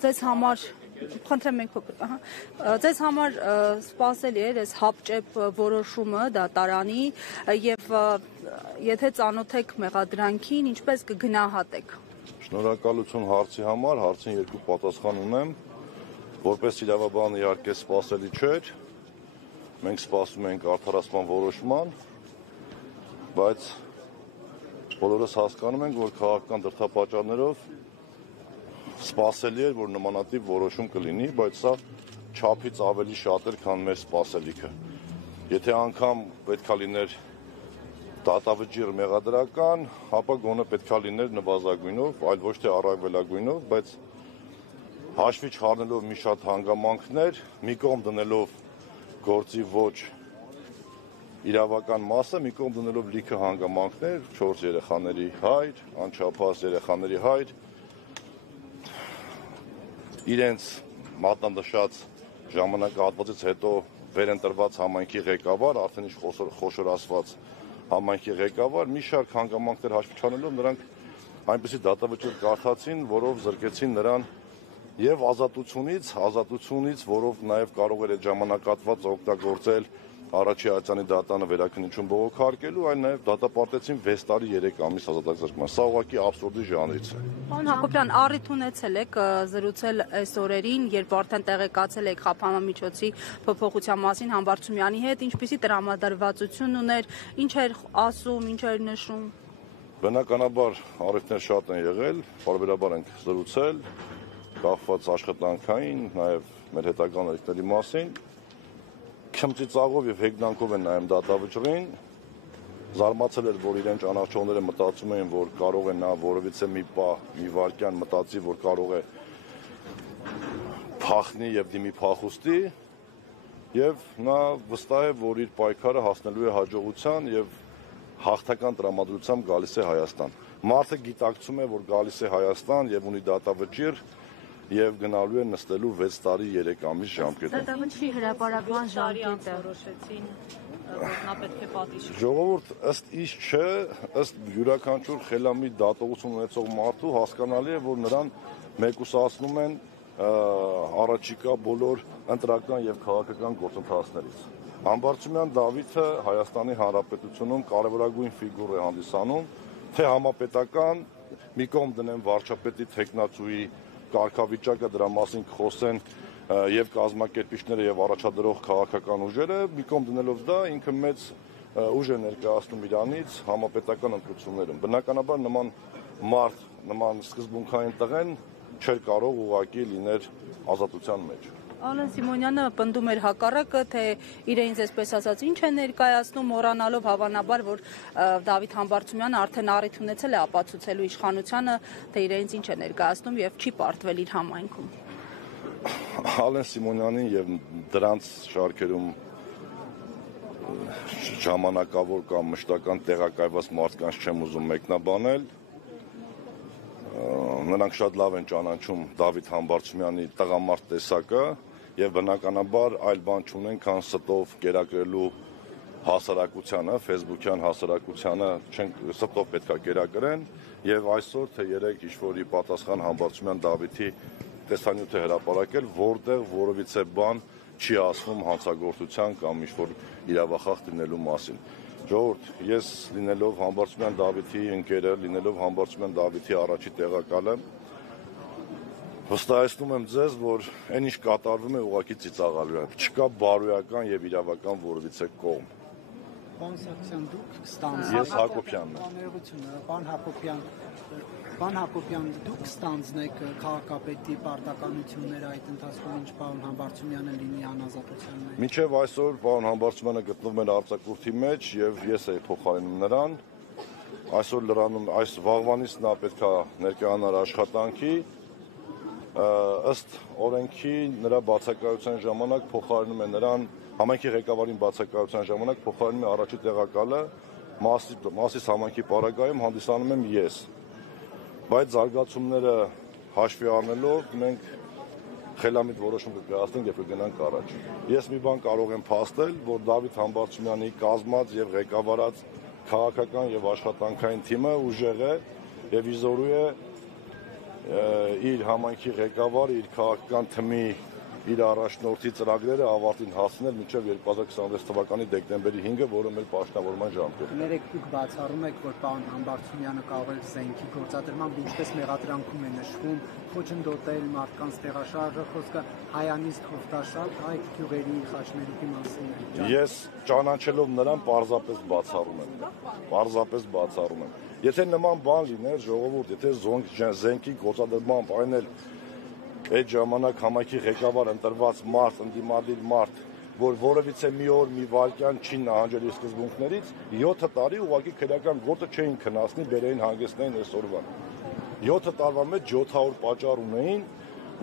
ձեզ համար խնդրեմ մենք փոքր, ձեզ համար սպասելի է այս հապճեպ որոշումը դատարանի եւ եթե ծանոթ եք մեղադրանքին, ինչպես կգնահատեք։ Շնորհակալություն հարցի համար, հարցին երկու պատասխան ունեմ, որպես իրավաբան իհարկե սպասելի չէր, մենք սպասում ենք արդարացման որոշման, բայց բոլորս հասկանում ենք, որ քաղաքական դրդապատճառներով սպասելի էր, որ նմանատիպ որոշում կլինի, բայց սա չափից ավելի շատ էր, քան մեր սպասելիքը։ Եթե անգամ պետքա լիներ դատավճիռ մեղադրական, ապա գոնե պետքա լիներ նվազագույնով, այլ ոչ թե առավելագույնով, բայց հաշվի չառնելով մի շատ հանգամանքներ, մի կողմ դնելով գործի ոչ իրավական մասը, մի կողմ դնելով լիքը հանգամանքներ, 4 երեխաների հայր, անչափահաս երեխաների հայր, իրենց մատնանշած ժամանակահատվածից հետո վերընտրված համայնքի ղեկավար, արդեն ինչ խոշորացված համայնքի ղեկավար, մի շարք հանգամանքներ հաշվի չառնելով նրանք այնպիսի դատավճիռ կարդացին, որով զրկեցին նրան եւ ազատությունից, որով նաեւ կարող էր այդ ժամանակահատվածը օգտագործել առաջի արձանի դատանը վերաքննություն բողոքարկելու, այլ նաև դատապարտեցին 6 տարի 3 ամիս ազատազրկման։ Սա ուղղակի աբսուրդի ժանրից է։ Պարոն Հակոբյան, առիթ ունեցել եք զրուցել այս օրերին, երբ արդեն տեղեկացել եք խափանամիջոցի փոփոխության մասին Համբարձումյանի հետ, ինչպիսի տրամադրվածություն ուներ, ինչ էր ասում, ինչ էր նշում։ Բնականաբար առիթներ շատ են եղել, պարբերաբար ենք զրուցել, կախված աշխատանքային, նաև մեր հետագա ներկների մասին։ Քմծիծաղով եւ հեգնանքով են նայում դատավճռին, զարմացել էր, որ իրեն ճանաչողները մտածում էին, որ կարող է նա որևիցե մի պահ, մի վայրկյան մտածի, որ կարող է փախնի եւ դիմի փախուստի, եւ նա վստահ է, որ իր պայքարը հասնելու է հաջողության եւ հաղթական տրամադրությամբ գալիս է Հայաստան։ Մարդը գիտակցում է, որ գալիս է Հայաստան եւ ունի դատավճիռ եւ գնալու է նստելու 6 տարի 3 ամիս ժամկետում։ Դատավճիռի հրապարակման ժամկետը որոշեցին, որ նա պետք է պատժի։ Ժողովուրդ, ըստ իս չէ, ըստ յուրաքանչյուր խելամիտ դատողություն ունեցող մարդու հասկանալի է, որ նրան մեկուսացնում են առաջիկա բոլոր ընտրական եւ քաղաքական գործընթացներից։ Համբարձումյան Դավիթը Հայաստանի Հանրապետությունում կարևորագույն ֆիգուր է հանդիսանում, թե համապետական, մի կողմ դնեն վարչապետի թեկնածուի կարգավիճակը, դրա մասին կխոսեն եւ կազմակերպիչները եւ առաջադրող քաղաքական ուժերը, մի կողմ դնելով դա ինքը մեծ ուժ է ներկայացնում Իրանից համապետական ընտրություններում։ Բնականաբար նման մարդ, նման սկզբունքային տղեն չէր կարող ուղղակի լիներ ազատության մեջ։ Ալեն Սիմոնյանը պնդում էր հակառակը, թե իրենց այսպես ասած ինչ է ներկայացնում, մոռանալով հավանաբար, որ Դավիթ Համբարձումյանը արդեն առիթ ունեցել է ապացուցելու իշխանությանը, թե իրենց ինչ է ներկայացնում եւ չի պարտվել իր համայնքում։ Ալեն Սիմոնյանին եւ դրանց շարքերում ժամանակավոր կամ մշտական տեղակայված մարդկանց չեմ ուզում մեկնաբանել։ Նրանք շատ լավ են ճանաչում Դավիթ Համբարձումյանի տղամարդ տեսակը եւ բնականաբար այլ բան չունեն, քան ստով կերակրելու հասարակությանը, Facebook-յան հասարակությանը ստով պետքա կերակրեն եւ այսօր թե երեք ինչ-որ ի պատասխան Համբարձումյան Դավիթի տեսանյութ է հրապարակել, որտեղ որևիցե բան չի ասվում հանցագործության կամ ինչ-որ իրավախախտ լինելու մասին։ Ժողովուրդ, ես լինելով Համբարձումյան Դավիթի ընկերը, լինելով Համբարձումյան Դավիթի առաջի տեղակալը, վստահեցնում եմ ձեզ, որ այն ինչ կատարվում է ուղղակի ծիծաղալու է։ Չկա բարոյական եւ իրավական որևիցե կողմ։ Պարոն Սարգսյան, դուք ստանձնեք։ Ես Հակոբյանն եմ։ Պարոն Հակոբյան, դուք ստանձնեք քաղաքապետի պարտականությունները այդ ընթացքում, ինչ պարոն Համբարձումյանը լինի անազատության մեջ։ Մինչև այսօր պարոն Համբարձումյանը գտնվում էր արձակուրդի մեջ եւ ես էի փոխարինում նրան։ Այսօր լրանում այս վաղվանից նա պետքա ներկայանար աշխատանքի ըստ օրենքի նրա բացակայության ժամանակ փոխարինում է նրան համայնքի ղեկավարին բացակայության ժամանակ փոխարինում է առաջի տեղակալը Մասիս համայնքի պարագայում հանդիսանում եմ ես, բայց զարգացումները հաշվի առնելով մենք խելամիտ որոշում կկայացնենք եւ կգնանք առաջ։ Ես մի բան կարող եմ փաստել, որ Դավիթ Համբարձումյանի կազմած եւ ղեկավարած քաղաքական եւ աշխատանքային թիմը ուժեղ է եւ իզորու է իր համայնքի ղեկավարը իր քաղաքական թմի իր առաջնորդի ծրագրերը ավարտին հասնել մինչև 2026 թվականի դեկտեմբերի 5-ը, որը մեր պաշտպանման ժամկետն է։ Ներեք դուք բացառում եք, որ պարոն Համբարձումյանը կարող է զենքի գործադրմամբ ինչպես մեղադրանքում է նշվում, խոչընդոտել մարդկանց տեղաշարժը, խոսքը հայանիստ Հովտաշատ, այդ գյուղերի խաչմերուկի մասին է։ Ես ճանաչելով նրան պարզապես բացառում եմ։ Եթե նման բան լիներ, ժողովուրդ, եթե զենքի գործադրմամբ այն էլ այդ ժամանակ համայնքի ղեկավար ընտրված մարդ, ընդդիմադիր մարդ, որ որևիցե մի օր, մի վայրկյան չի նահանջել իր սկզբունքներից, 7 տարի ուղղակի քրեական գործը չէին քննեցնի, բերեին հանգեցնեին այսօրվան։ 7 տարվա մեջ 700 պատճառ ունեին,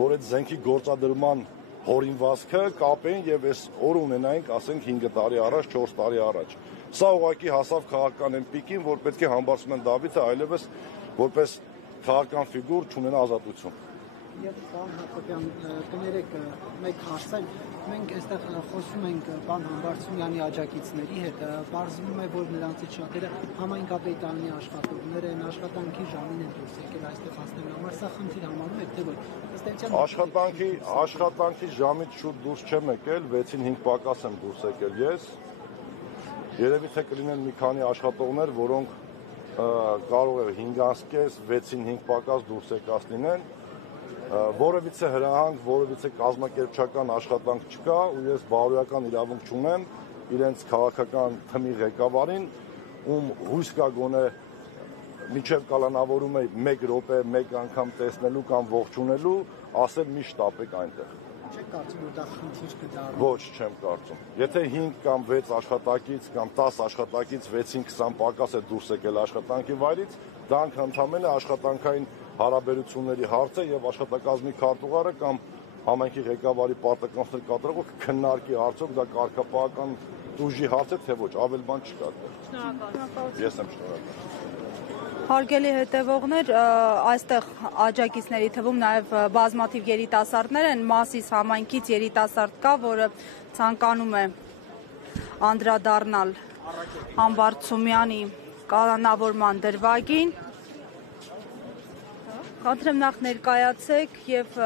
որ այդ զենքի գործադրման հորինվածքը կապեին եւ այս օր ունենայինք, ասենք 5 տարի առաջ, 4 տարի առաջ։ Սա ուղղակի հասավ քաղաքական այն պիկին, որ պետք է Համբարձումյան Դավիթը այլևս որպես քաղաքական ֆիգուր չունենա ազատություն։ Եվ պարոն Հակոբյան, կներեք մեկ հարցը, մենք այստեղ խոսում ենք պարոն Համբարձումյանի աջակիցների հետ, պարզվում է, որ նրանցից շատերը համայնքապետարանի աշխատողներ են, աշխատանքի ժամին են դուրս եկել այստեղ հասնելու համար, սա խնդիր համարում եք, թե որ աշխատանքի ժամից շուտ դուրս չեմ եկել, 6-ին 5 պակաս եմ դուրս եկել ես։ Երևի թե կլինեն մի քանի աշխատողներ, որոնք կարող է 5:30, 6-ին 5 պակաս դուրս եկած լինեն, որևիցե հրահանգ, որևիցե կազմակերպչական աշխատանք չկա ու ես բարոյական իրավունք չունեմ իրենց քաղաքական թմի ղեկավարին, ում հույս կա գոնե մինչև կալանավորում է 1 րոպե, 1 անգամ տեսնելու կամ ողջունելու, ասել մի շտապեք այնտեղ։ Չեք կարծում, որ դա խնդիր կդառնա։ Ոչ, չեմ կարծում։ Եթե 5 կամ 6 աշխատակից կամ 10 աշխատակից 6-ին 20 պակաս է դուրս եկել աշխատանքի վայրից, դա ընդհանրապես աշխատանքային հարաբերությունների հարց է եւ աշխատակազմի քարտուղարը կամ համայնքի ղեկավարի պարտականություններ կատարողը քննարկի արդյոք դա կարգապահական ուժի հարց է թե ոչ, ավել բան չկա։ Շնորհակալ։ Ես եմ շնորհակալ։ Հարգելի հետևողներ, այստեղ աջակիցների թվում նաև բազմաթիվ երիտասարդներ են, Մասիս համայնքից երիտասարդ կա, որը ցանկանում է անդրադառնալ Համբարձումյանի կալանավորման դրվագին։ Խնդրեմ նախ ներկայացեք եւ